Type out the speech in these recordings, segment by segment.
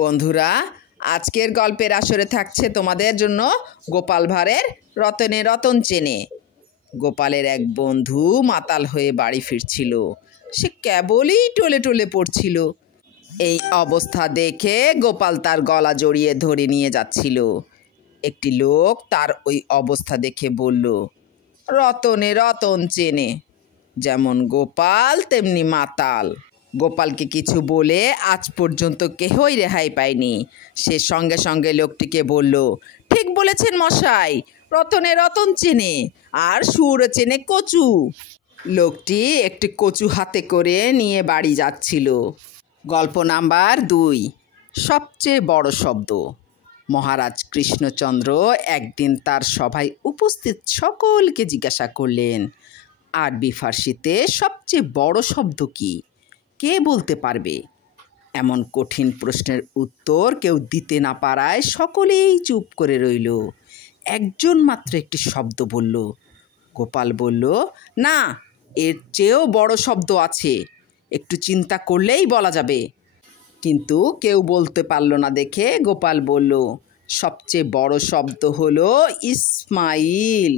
বন্ধুরা, আজকের গল্পের আসরে থাকছে তোমাদের জন্য গোপাল ভাঁড়ের রতনে রতন চেনে। গোপালের এক বন্ধু মাতাল হয়ে বাড়ি ফিরছিল। সে কেবলই টলে টলে পড়ছিল। এই অবস্থা দেখে গোপাল তার গলা জড়িয়ে ধরে নিয়ে যাচ্ছিল। একটি লোক তার ওই অবস্থা দেখে বলল, রতনে রতন চেনে, যেমন গোপাল তেমনি মাতাল। গোপালকে কিছু বলে আজ পর্যন্ত কেহই রেহাই পায়নি। সে সঙ্গে সঙ্গে লোকটিকে বলল, ঠিক বলেছেন মশাই, রতনে রতন চেনে আর সুর চেনে কচু। লোকটি একটি কচু হাতে করে নিয়ে বাড়ি যাচ্ছিল। গল্প নাম্বার ২, সবচেয়ে বড় শব্দ। মহারাজ কৃষ্ণচন্দ্র একদিন তার সভায় উপস্থিত সকলকে জিজ্ঞাসা করলেন, আরবি ফার্সিতে সবচেয়ে বড় শব্দ কি? কে বলতে পারবে? এমন কঠিন প্রশ্নের উত্তর কেউ দিতে না পারায় সকলেই চুপ করে রইল। একজন মাত্র একটি শব্দ বলল। গোপাল বলল, না, এর চেয়েও বড় শব্দ আছে, একটু চিন্তা করলেই বলা যাবে। কিন্তু কেউ বলতে পারল না দেখে গোপাল বলল, সবচেয়ে বড় শব্দ হলো ইসমাইল।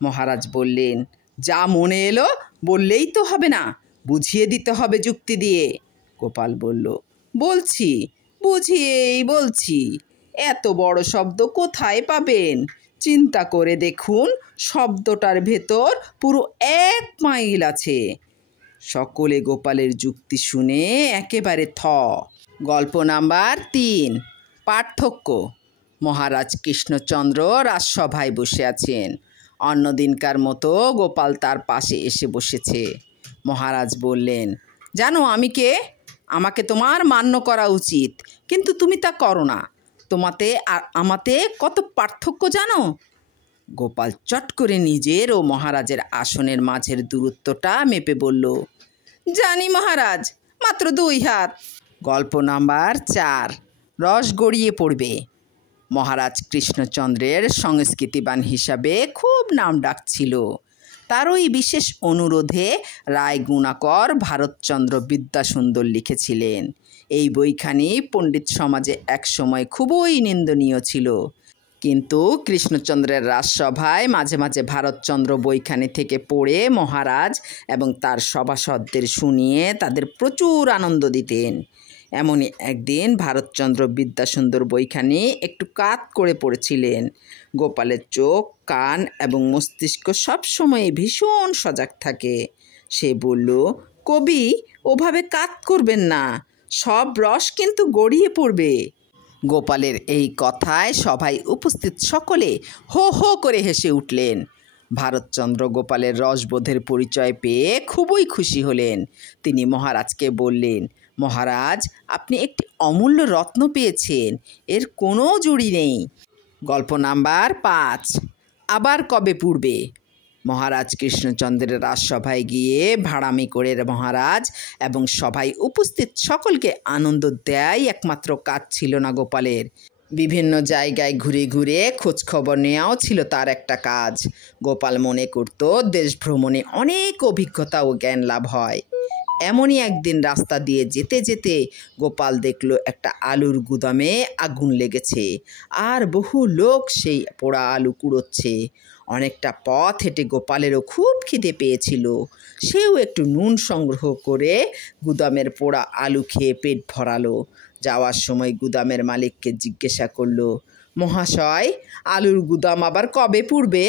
মহারাজ বললেন, যা মনে এলো বললেই তো হবে না, বুঝিয়ে দিতে হবে যুক্তি দিয়ে। গোপাল বলল, বলছি, বুঝিয়েই বলছি। এত বড় শব্দ কোথায় পাবেন? চিন্তা করে দেখুন, শব্দটার ভেতর পুরো 1 মাইল আছে। সকলে গোপালের যুক্তি শুনে একেবারে থ। গল্প নাম্বার ৩, পার্থক্য। মহারাজ কৃষ্ণচন্দ্র রাজসভায় বসে আছেন। অন্যদিনকার মতো গোপাল তার পাশে এসে বসেছে। মহারাজ বললেন, জানো আমি কে? আমাকে তোমার মান্য করা উচিত, কিন্তু তুমি তা করো না। তোমাতে আর আমাতে কত পার্থক্য জানো? গোপাল চট করে নিজের ও মহারাজের আসনের মাঝের দূরত্বটা মেপে বলল, জানি মহারাজ, মাত্র 2 হাত। গল্প নাম্বার ৪, রস গড়িয়ে পড়বে। মহারাজ কৃষ্ণচন্দ্রের সংস্কৃতিবান হিসাবে খুব নাম ডাক ছিল। তার ওই বিশেষ অনুরোধে রায় গুণাকর ভারতচন্দ্র বিদ্যাসুন্দর লিখেছিলেন। এই বইখানি পণ্ডিত সমাজে একসময় খুবই নিন্দনীয় ছিল, কিন্তু কৃষ্ণচন্দ্রের রাজসভায় মাঝে মাঝে ভারতচন্দ্র বইখানি থেকে পড়ে মহারাজ এবং তার সভাসদদের শুনিয়ে তাদের প্রচুর আনন্দ দিতেন। এমনই একদিন ভারতচন্দ্র বিদ্যাসুন্দর বইখানি একটু কাত করে পড়েছিলেন। গোপালের চোখ, কান এবং মস্তিষ্ক সবসময় ভীষণ সজাগ থাকে। সে বলল, কবি, ওভাবে কাত করবেন না, সব রস কিন্তু গড়িয়ে পড়বে। গোপালের এই কথায় সভায় উপস্থিত সকলে হো হো করে হেসে উঠলেন। ভারতচন্দ্র গোপালের রসবোধের পরিচয় পেয়ে খুবই খুশি হলেন। তিনি মহারাজকে বললেন, মহারাজ, আপনি একটি অমূল্য রত্ন পেয়েছেন, এর কোনো জুড়ি নেই। গল্প নাম্বার ৫, আবার কবে পূর্বে। মহারাজ কৃষ্ণচন্দ্রের রাজসভায় গিয়ে ভাড়ামি করে মহারাজ এবং সভায় উপস্থিত সকলকে আনন্দ দেয় একমাত্র কাজ ছিল না গোপালের। বিভিন্ন জায়গায় ঘুরে ঘুরে খোঁজখবর নেওয়াও ছিল তার একটা কাজ। গোপাল মনে করত দেশ ভ্রমণে অনেক অভিজ্ঞতা ও জ্ঞান লাভ হয়। এমনই একদিন রাস্তা দিয়ে যেতে যেতে গোপাল দেখল একটা আলুর গুদামে আগুন লেগেছে, আর বহু লোক সেই পোড়া আলু কুড়োচ্ছে। অনেকটা পথ হেঁটে গোপালেরও খুব খিদে পেয়েছিল। সেও একটু নুন সংগ্রহ করে গুদামের পোড়া আলু খেয়ে পেট ভরালো। যাওয়ার সময় গুদামের মালিককে জিজ্ঞাসা করলো, মহাশয়, আলুর গুদাম আবার কবে পুড়বে?